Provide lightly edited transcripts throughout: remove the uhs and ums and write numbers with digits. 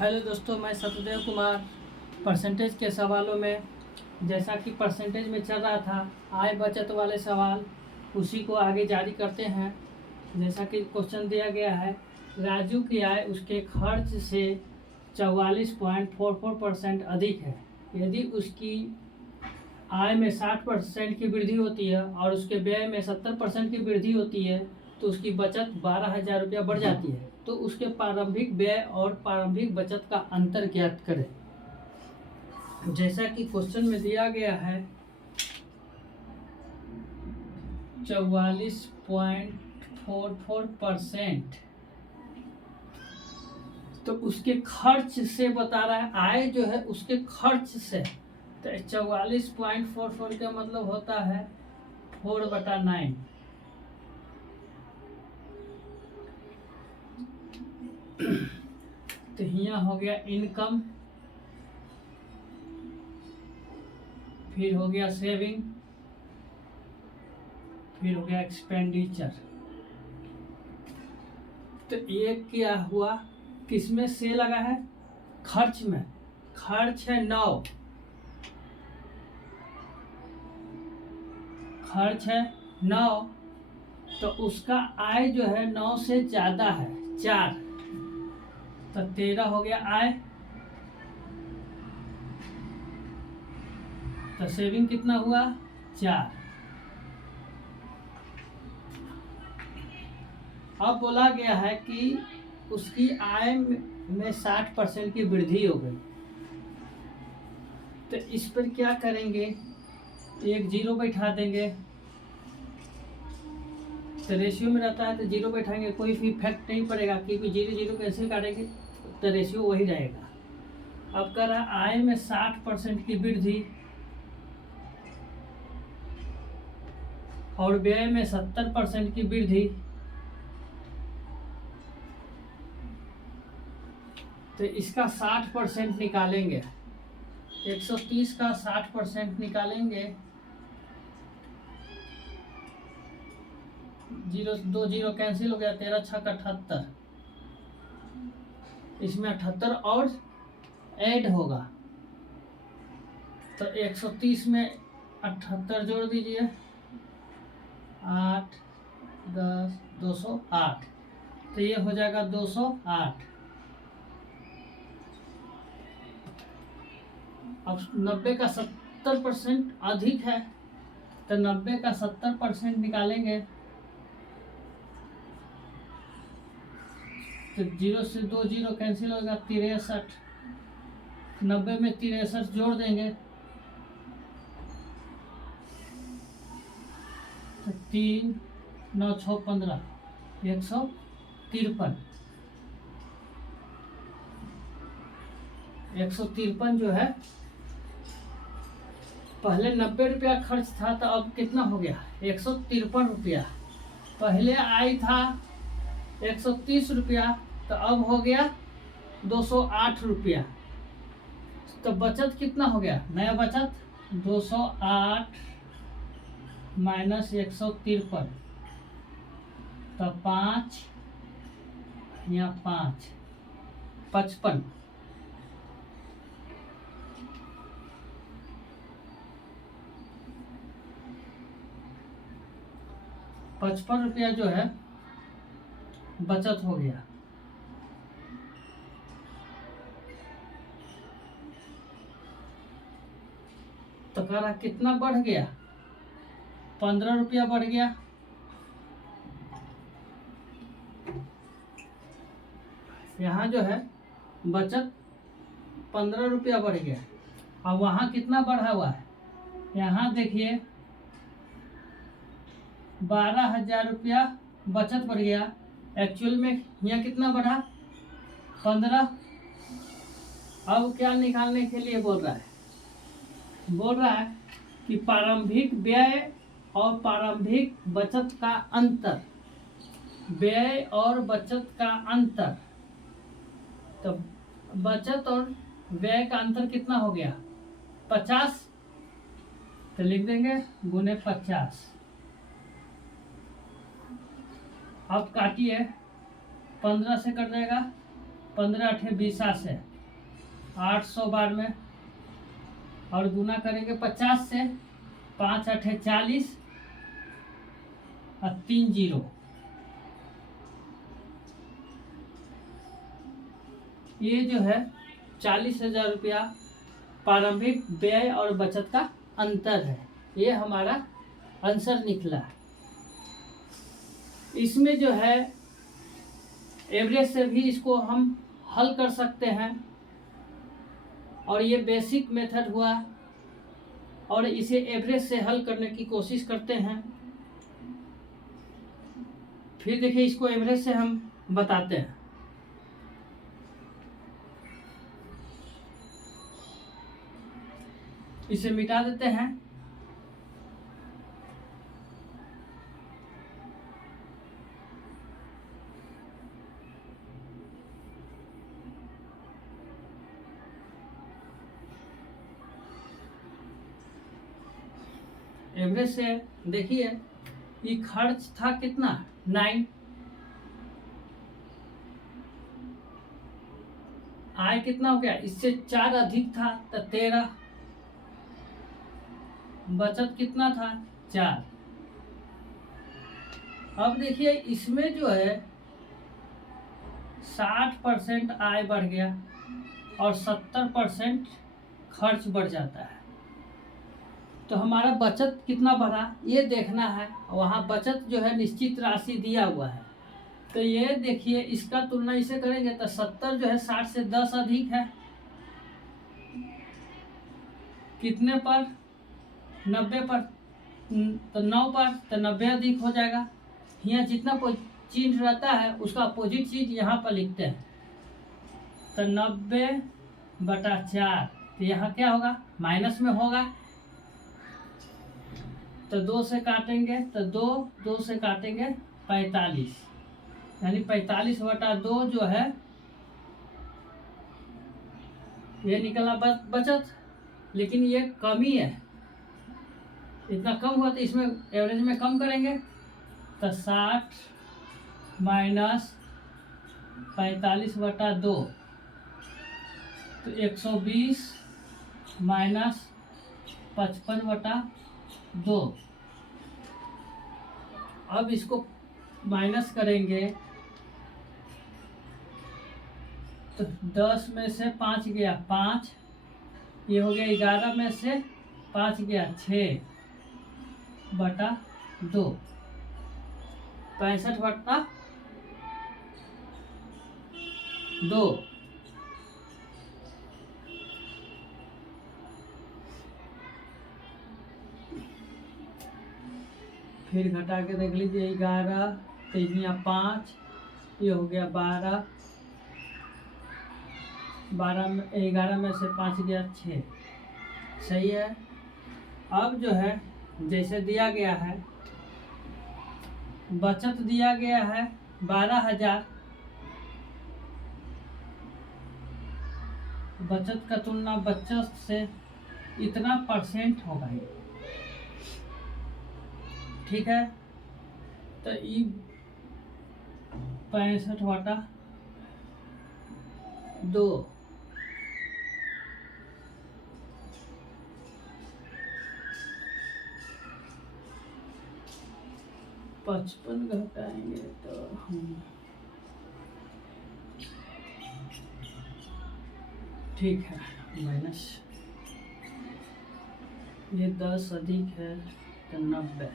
Hello दोस्तों, मैं Satyadev Kumar. Percentage के सवालों में जैसा कि परसेंटेज में चल रहा था, आय बचत वाले सवाल उसी को आगे जारी करते हैं। जैसा कि क्वेश्चन दिया गया है, राजू की आय उसके खर्च से 44.44% अधिक है। यदि उसकी आय में 60% की वृद्धि होती है और उसके व्यय में 70% की वृद्धि होती है तो उसकी बचत 12,000 रुपया बढ़ जाती है। तो उसके प्रारंभिक व्यय और प्रारंभिक बचत का अंतर ज्ञात करें। जैसा कि क्वेश्चन में दिया गया है 44.44%, तो उसके खर्च से बता रहा है, आय जो है उसके खर्च से। तो 44.44 का मतलब होता है 4/9। तो यहाँ हो गया इनकम, फिर हो गया सेविंग, फिर हो गया एक्सपेंडिचर। तो ये क्या हुआ, किसमें से लगा है? खर्च में। खर्च है 9, खर्च है 9, तो उसका आय जो है 9 से ज्यादा है 4, तो 13 हो गया आय। तो सेविंग कितना हुआ? 4। अब बोला गया है कि उसकी आय में 60% की वृद्धि हो गई। तो इस पर क्या करेंगे, एक जीरो बैठा देंगे। तो रेशियो में रहता है तो जीरो बैठाएंगे, कोई भी इफेक्ट नहीं पड़ेगा क्योंकि जीरो जीरो कैंसिल करेंगे तो रेशियो वही रहेगा। अब कर रहा आय में 60% की वृद्धि और व्यय में 70% की वृद्धि। तो इसका 60% निकालेंगे, 130 का 60% निकालेंगे। जीरो दो जीरो कैंसिल हो गया, 13 छक 78। इसमें 78 और ऐड होगा, तो 130 में 78 जोड़ दीजिए, 8 10 208। तो ये हो जाएगा 208। अब 90 का 70% अधिक है, तो 90 का 70% निकालेंगे। तो जीरो से दो जीरो कैंसिल होगा, 63। 90 में 63 जोड़ देंगे, तो 3 9 6 15, 153। 153 जो है, पहले 90 रुपया खर्च था तो अब कितना हो गया? 153 रुपया। पहले आय था 130 रुपया, तो अब हो गया 208 रुपया। तो बचत कितना हो गया? नया बचत 208 माइनस 153, तो 5 या 5 55। ₹55 जो है बचत हो गया। तो कह रहा कितना बढ़ गया? 15 रुपया बढ़ गया। यहाँ जो है बचत 15 रुपया बढ़ गया। अब वहाँ कितना बढ़ा हुआ है? यहाँ देखिए 12,000 रुपया बचत बढ़ गया। एक्चुअल में यहाँ कितना बढ़ा? 15। अब क्या निकालने के लिए बोल रहा है? बोल रहा है कि प्रारंभिक व्यय और प्रारंभिक बचत का अंतर। व्यय और बचत का अंतर, तो बचत और व्यय का अंतर कितना हो गया? 50। तो लिख देंगे गुने 50। अब काटिए, 15 से कट जाएगा 15 अठे 20 से 800 बार में, और गुना करेंगे 50 से, 5 अठे 40 और 3 जीरो। ये जो है 40,000 रुपया प्रारंभिक व्यय और बचत का अंतर है। ये हमारा आंसर निकला है। इसमें जो है एवरेज से भी इसको हम हल कर सकते हैं, और ये बेसिक मेथड हुआ, और इसे एवरेज से हल करने की कोशिश करते हैं। फिर देखिए इसको एवरेज से हम बताते हैं। इसे मिटा देते हैं। एवरेज से देखिए ये खर्च था कितना 9, आय कितना हो गया, इससे 4 अधिक था तो 13, बचत कितना था 4। अब देखिए इसमें जो है 60% आय बढ़ गया और 70% खर्च बढ़ जाता है, तो हमारा बचत कितना बढ़ा ये देखना है। वहाँ बचत जो है निश्चित राशि दिया हुआ है, तो ये देखिए इसका तुलना इसे करेंगे तो 70 जो है 60 से 10 अधिक है, कितने पर 90 पर, तो 9 पर, तो 90 अधिक हो जाएगा। यहाँ जितना चिन्ह रहता है उसका अपोजिट चीज यहाँ पर लिखते हैं, तो 90/4, तो यहाँ क्या होगा माइनस में होगा, तो 2 से काटेंगे तो 2 से काटेंगे 45, यानी 45/2 जो है ये निकला बचत। लेकिन ये कमी है, इतना कम हुआ, तो इसमें एवरेज में कम करेंगे तो 60 माइनस 45/2, तो 120 माइनस 55/2। अब इसको माइनस करेंगे तो 10 में से 5 गया 5, ये हो गया 11 में से 5 गया 6/2, 65/2। फिर घटा के देख लीजिए 11, तो यहाँ 5, ये हो गया 12, 11 में से 5 गया 6, सही है। अब जो है जैसे दिया गया है बचत दिया गया है 12,000, बचत का तुलना बचत से इतना परसेंट होगा ये, ठीक है। तो ये 65/2, 55 घटाएंगे तो ठीक है, माइनस ये 10 अधिक है तो 90,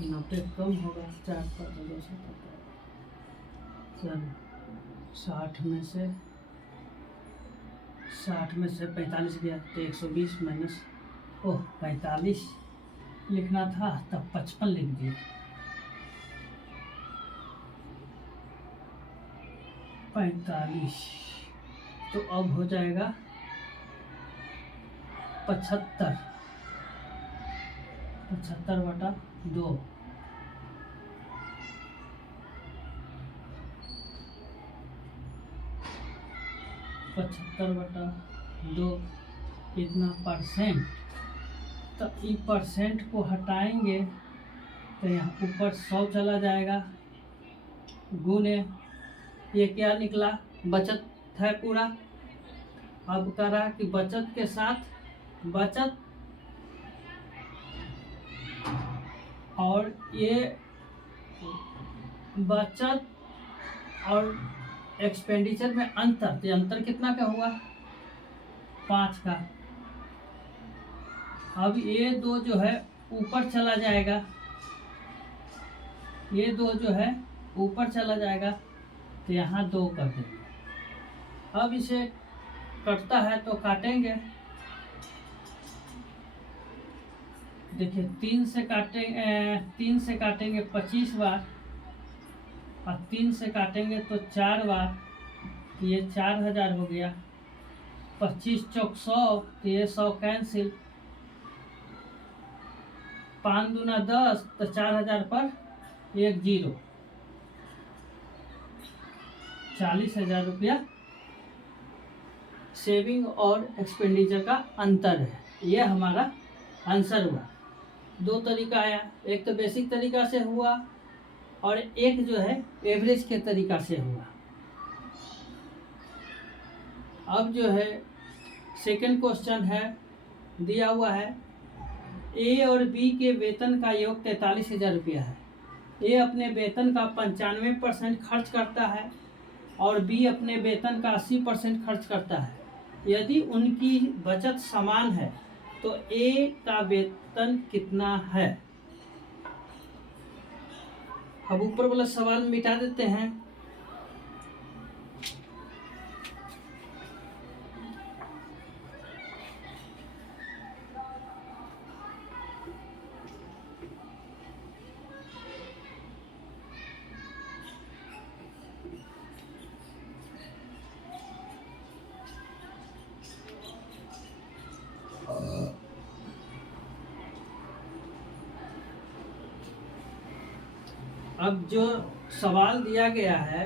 90 कम होगा 4 पर, 60 में से 45 गया तो 120 माइनस 45 लिखना था तब 55 लिख दिया। 45, तो अब हो जाएगा 75/2, 75/2 कितना परसेंट, तो इस परसेंट को हटाएंगे तो यहाँ ऊपर 100 चला जाएगा, गुने ये क्या निकला, बचत है पूरा। अब करा कि बचत के साथ बचत, और ये बचत और एक्सपेंडिचर में अंतर, तो अंतर कितना का हुआ, 5 का। अब ये 2 जो है ऊपर चला जाएगा, ये 2 जो है ऊपर चला जाएगा, तो यहाँ 2 कर देंगे। अब इसे कटता है तो काटेंगे, देखिए 3 से काटेंगे 25 बार, और 3 से काटेंगे तो 4 बार, तो ये 4000 हो गया। 25 चौक 100, तो ये 100 कैंसिल। 5 दूना 10, तो 4000 पर 1 0, 40,000 रुपया सेविंग और एक्सपेंडिचर का अंतर है। ये हमारा आंसर हुआ। 2 तरीका आया, एक तो बेसिक तरीका से हुआ और एक जो है एवरेज के तरीका से हुआ। अब जो है सेकंड क्वेश्चन है, दिया हुआ है ए और बी के वेतन का योग 43,000 रुपया है। ए अपने वेतन का 95% खर्च करता है और बी अपने वेतन का 80% खर्च करता है। यदि उनकी बचत समान है तो ए का वेतन कितना है। अब ऊपर वाला सवाल मिटा देते हैं। अब जो सवाल दिया गया है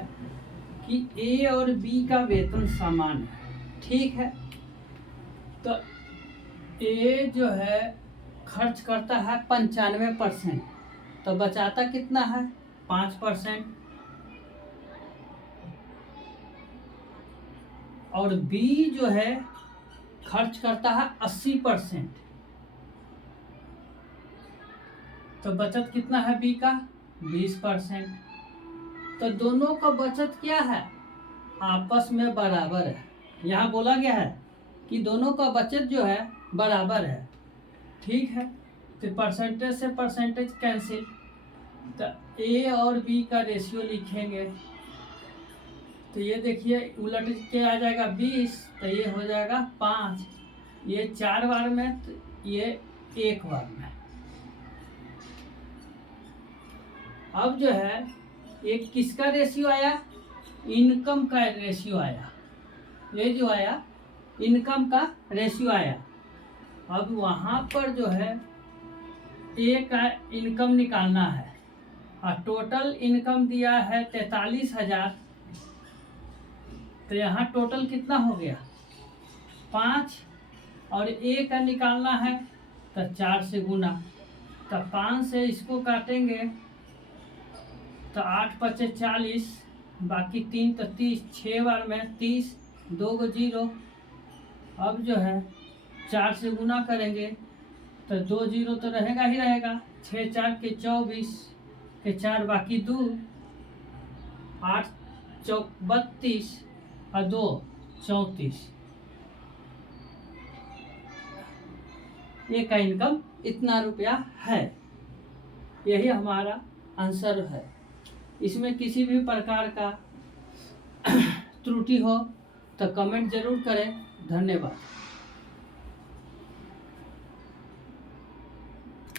कि ए और बी का वेतन समान है, ठीक है। तो ए जो है खर्च करता है 95%, तो बचाता कितना है, 5%। और बी जो है खर्च करता है 80%, तो बचत कितना है बी का, 20%। तो दोनों का बचत क्या है, आपस में बराबर है। यहाँ बोला गया है कि दोनों का बचत जो है बराबर है, ठीक है। तो परसेंटेज से परसेंटेज कैंसिल, तो ए और बी का रेशियो लिखेंगे। तो ये देखिए उलट के आ जाएगा 20, तो ये हो जाएगा 5, ये 4 बार में, तो ये 1 बार में। अब जो है एक किसका रेशियो आया, इनकम का रेशियो आया, ये जो आया इनकम का रेशियो आया। अब वहाँ पर जो है ए का इनकम निकालना है, और टोटल इनकम दिया है 43,000, तो यहाँ टोटल कितना हो गया, 5, और ए का निकालना है तो 4 से गुना, तो 5 से इसको काटेंगे तो 8 पचे 40, बाकी 3 तो 30, 6 बार में 30, 2 को 0। अब जो है 4 से गुना करेंगे तो 2 0 तो रहेगा ही रहेगा, 6 4 के 24 के 4 बाकी 2, 8 चौक 32 और 2 34। ये का इनकम इतना रुपया है, यही हमारा आंसर है। इसमें किसी भी प्रकार का त्रुटि हो तो कमेंट जरूर करें। धन्यवाद।